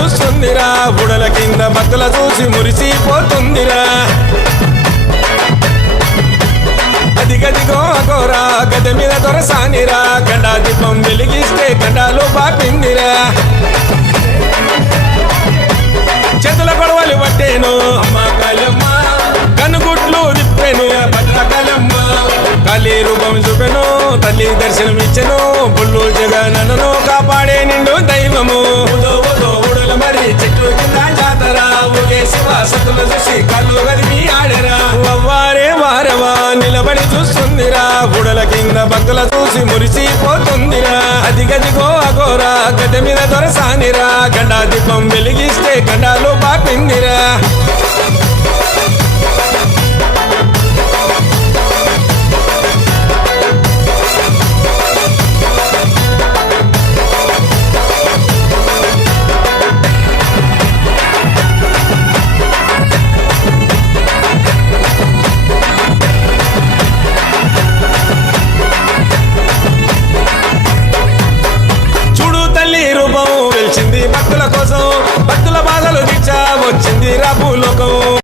చూస్తుందిరా బుడల కింద భక్తుల చూసి మురిసిపోతుందిరా అదిగదిగో అగోరా గద మీద దొరసానిరా గండా దీపం వెలిగిస్తే గండాలు బాపిందిరా చేతుల గొడవలు పట్టేను అమ్మ కాళమ్మ కనుగుట్లు తిప్పెను భద్రకాళమ్మ కాళీ రూపం చూపెను తల్లి దర్శనం ఇచ్చెను బుల్లు జగనన్నను కాపాడే నిండు దైవము ఊడల మరి చెట్టు కింద జాతర ఊగే శివ సతులు చూసి కళ్ళు గదిమి ఆడరా వారే వారవా నిలబడి చూస్తుందిరా బుడల కింద భక్తుల చూసి మురిసిపోతుందిరా అదిగదిగో అగోరా గద మీద దొరసానిరా గండా దీపం వెలిగిస్తే గండాలు బాపిందిరా రూపం వెలిచింది భక్తుల కోసం భక్తుల బాధలు దీక్ష వచ్చింది రా భూలోకం